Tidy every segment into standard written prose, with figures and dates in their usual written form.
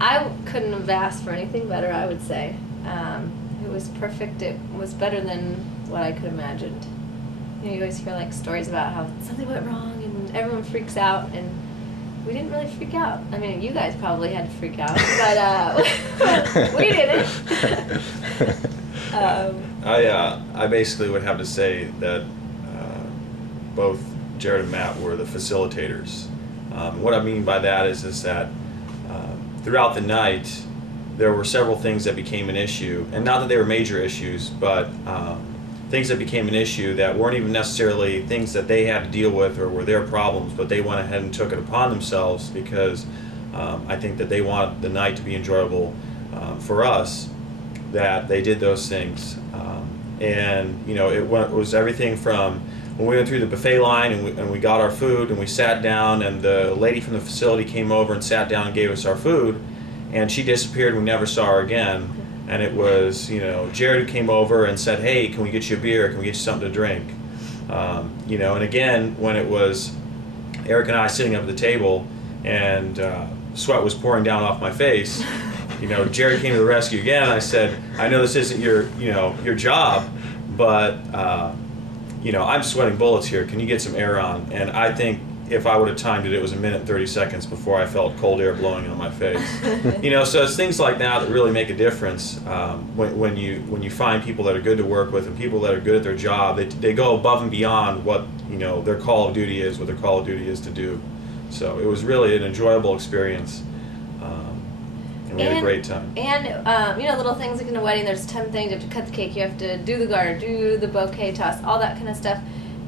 I couldn't have asked for anything better, I would say. It was perfect. It was better than what I could have imagined. You know, you always hear like stories about how something went wrong and everyone freaks out, and we didn't really freak out. I mean, you guys probably had to freak out, but we didn't. I basically would have to say that both Jared and Matt were the facilitators. What I mean by that is that throughout the night there were several things that became an issue, and not that they were major issues, but things that became an issue that weren't even necessarily things that they had to deal with or were their problems, but they went ahead and took it upon themselves because I think that they wanted the night to be enjoyable for us, that they did those things. And you know, it was everything from when we went through the buffet line and we got our food and we sat down, and the lady from the facility came over and sat down and gave us our food, and she disappeared. We never saw her again. And it was, you know, Jared who came over and said, "Hey, can we get you a beer? Can we get you something to drink?" You know, and again, when it was Eric and I sitting up at the table and sweat was pouring down off my face, you know, Jared came to the rescue again. I said, "I know this isn't your job, but you know, I'm sweating bullets here. Can you get some air on?" And I think if I would have timed it, it was a minute and 30 seconds before I felt cold air blowing on my face. You know, so it's things like that that really make a difference. When you find people that are good to work with and people that are good at their job, they go above and beyond what, you know, their call of duty is, what their call of duty is to do. So it was really an enjoyable experience. And we had a great time. And, you know, little things like in a wedding, there's 10 things. You have to cut the cake, you have to do the garter, do the bouquet toss, all that kind of stuff.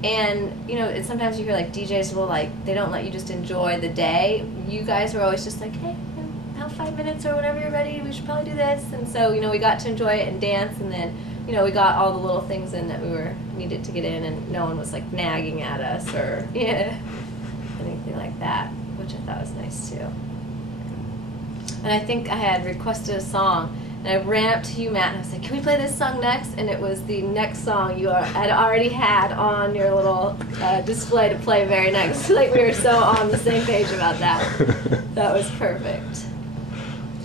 And, you know, sometimes you hear like DJs will they don't let you just enjoy the day. You guys were always just like, "Hey, now 5 minutes or whenever you're ready, we should probably do this." And so, you know, we got to enjoy it and dance, and then, you know, we got all the little things in that we needed to get in, and no one was like nagging at us or anything like that, which I thought was nice too. And I think I had requested a song, and I ran up to you, Matt, and I was like, "Can we play this song next?" And it was the next song you had already had on your little display to play very next. Like, we were so on the same page about that. That was perfect.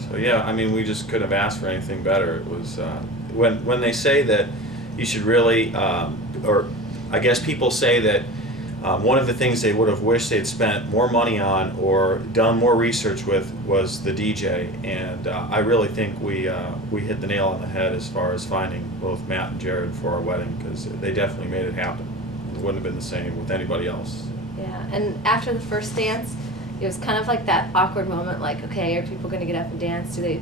So yeah, I mean, we just couldn't have asked for anything better. It was when they say that you should really, or I guess people say that one of the things they would have wished they'd spent more money on or done more research with was the DJ, and I really think we hit the nail on the head as far as finding both Matt and Jared for our wedding, because they definitely made it happen. It wouldn't have been the same with anybody else. Yeah, and after the first dance, it was kind of like that awkward moment, like, okay, are people going to get up and dance? Do they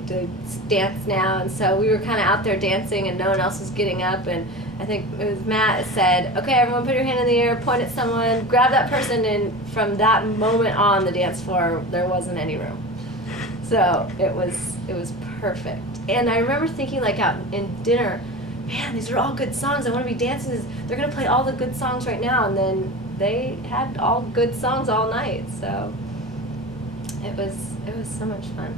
dance now? And so we were kind of out there dancing, and no one else was getting up, and I think it was Matt said, "Okay, everyone put your hand in the air, point at someone, grab that person," and from that moment on, the dance floor, there wasn't any room. So it was perfect. And I remember thinking, like, out in dinner, man, these are all good songs. I want to be dancing. They're going to play all the good songs right now. And then they had all good songs all night. So it was so much fun.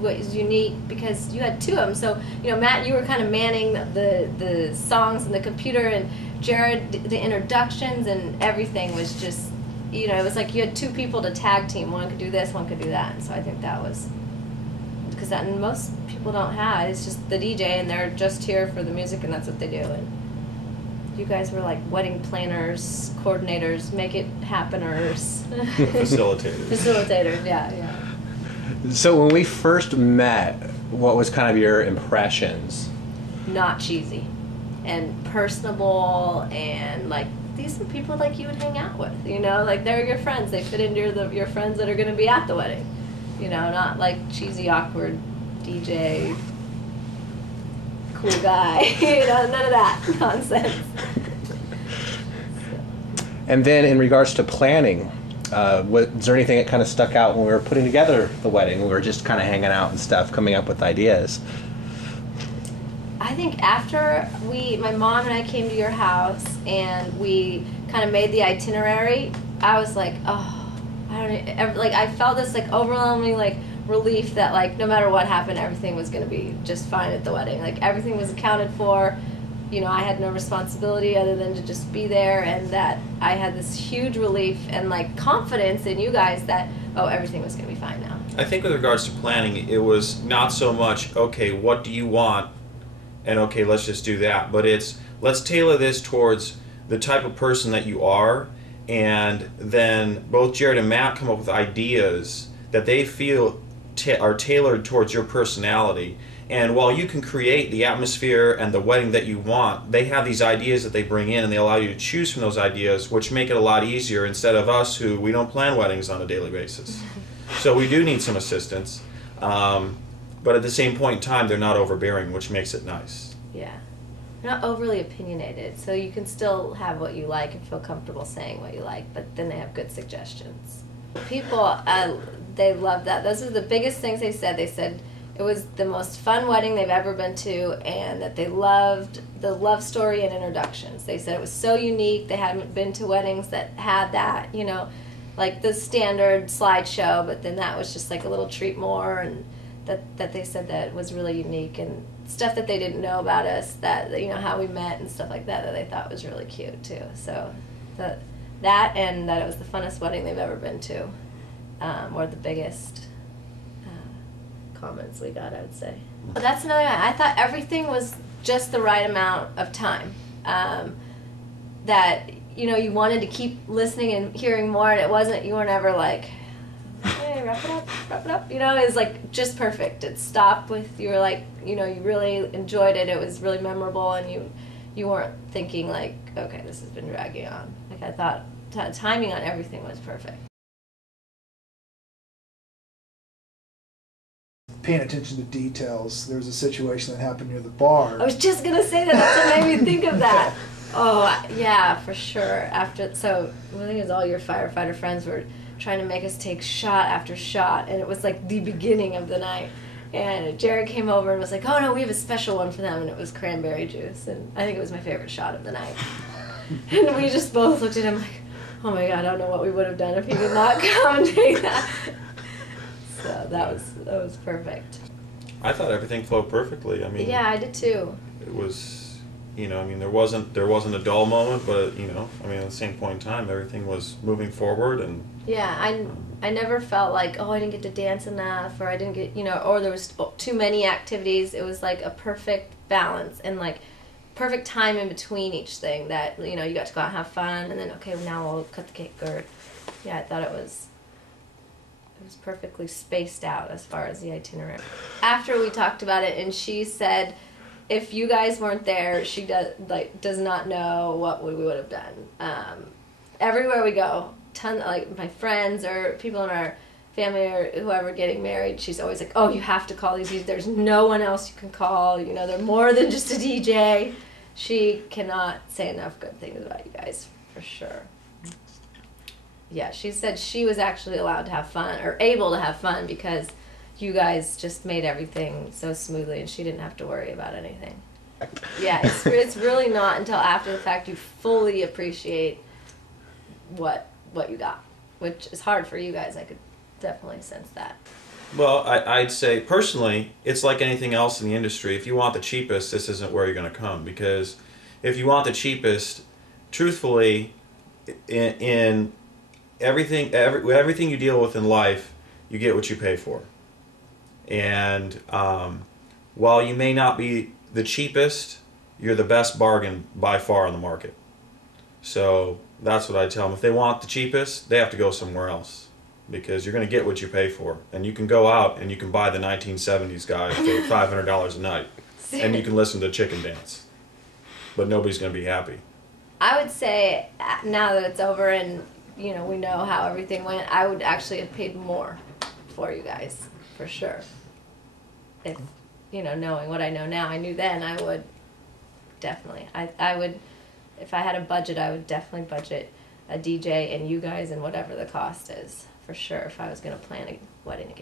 What is unique, because you had two of them. So, you know, Matt, you were kind of manning the songs and the computer, and Jared, the introductions, and everything was just, you know, it was like you had two people to tag team. One could do this, one could do that. And so I think that was, because that most people don't have. It's just the DJ, and they're just here for the music, and that's what they do. And you guys were like wedding planners, coordinators, make it happeners. Facilitators. Facilitators, yeah. So when we first met, what was kind of your impressions? Not cheesy, and personable, and like, these are people like you would hang out with, you know, like they're your friends. They fit into your friends that are going to be at the wedding, you know, not like cheesy, awkward DJ, cool guy, you know, none of that nonsense. And then in regards to planning, was there anything that kind of stuck out when we were putting together the wedding? We were just kind of hanging out and stuff, coming up with ideas. I think after my mom and I came to your house and we kind of made the itinerary, I was like, oh, I felt this like overwhelming like relief that like no matter what happened, everything was going to be just fine at the wedding. Like everything was accounted for. You know, I had no responsibility other than to just be there, and that I had this huge relief and like confidence in you guys that, oh, everything was going to be fine now. I think with regards to planning, it was not so much, okay, what do you want? And okay, let's just do that. But it's, let's tailor this towards the type of person that you are. And then both Jared and Matt come up with ideas that they feel are tailored towards your personality. And while you can create the atmosphere and the wedding that you want, they have these ideas that they bring in, and they allow you to choose from those ideas, which make it a lot easier instead of us who we don't plan weddings on a daily basis. So we do need some assistance. But at the same point in time, they're not overbearing, which makes it nice. Yeah. They're not overly opinionated, so you can still have what you like and feel comfortable saying what you like, but then they have good suggestions. People, they love that. Those are the biggest things they said. They said it was the most fun wedding they've ever been to, and that they loved the love story and introductions. They said it was so unique. They hadn't been to weddings that had that, you know, like the standard slideshow, but then that was just like a little treat more, and that they said that was really unique, and stuff that they didn't know about us, that, you know, how we met and stuff like that, that they thought was really cute too. So that and that it was the funnest wedding they've ever been to, were the biggest comments we got, I would say. But that's another one. I thought everything was just the right amount of time. That, you know, you wanted to keep listening and hearing more, and it wasn't, you were never like, hey, wrap it up, you know, it was like just perfect. It stopped with, you were like, you know, you really enjoyed it, it was really memorable, and you weren't thinking like, okay, this has been dragging on. Like, I thought timing on everything was perfect. Paying attention to details. There was a situation that happened near the bar. I was just gonna say that. That's what made me think of that. Oh yeah, for sure. So I think it was all your firefighter friends were trying to make us take shot after shot, and it was like the beginning of the night. And Jared came over and was like, "Oh no, we have a special one for them," and it was cranberry juice, and I think it was my favorite shot of the night. And we just both looked at him like, "Oh my God, I don't know what we would have done if he did not come and take that." So that was perfect. I thought everything flowed perfectly. I mean, yeah, I did too. It was, you know, I mean, there wasn't a dull moment, but, you know, I mean, at the same point in time, everything was moving forward. And yeah, I never felt like, oh, I didn't get to dance enough, or I didn't get, you know, or there was too many activities. It was like a perfect balance and like perfect time in between each thing, that, you know, you got to go out and have fun, and then, okay, now we'll cut the cake, or yeah, I thought it was perfectly spaced out as far as the itinerary. After we talked about it, and she said, if you guys weren't there, she does not know what we would have done. Everywhere we go, like my friends or people in our family or whoever getting married, she's always like, oh, you have to call these DJs. There's no one else you can call. You know, they're more than just a DJ. She cannot say enough good things about you guys, for sure. Yeah, she said she was actually allowed to have fun, or able to have fun, because you guys just made everything so smoothly, and she didn't have to worry about anything. Yeah, it's really not until after the fact you fully appreciate what you got, which is hard for you guys. I could definitely sense that. Well, I'd say personally, it's like anything else in the industry. If you want the cheapest, this isn't where you're going to come, because if you want the cheapest, truthfully, in everything you deal with in life, you get what you pay for. And while you may not be the cheapest, you're the best bargain by far on the market. So that's what I tell them. If they want the cheapest, they have to go somewhere else, because you're going to get what you pay for. And you can go out and you can buy the 1970s guy for $500 a night, and you can listen to Chicken Dance, but nobody's going to be happy. I would say now that it's over and, you know, we know how everything went, I would actually have paid more for you guys, for sure. If, you know, knowing what I know now, I knew then, I would definitely. I would, if I had a budget, I would definitely budget a DJ and you guys and whatever the cost is, for sure, if I was going to plan a wedding again.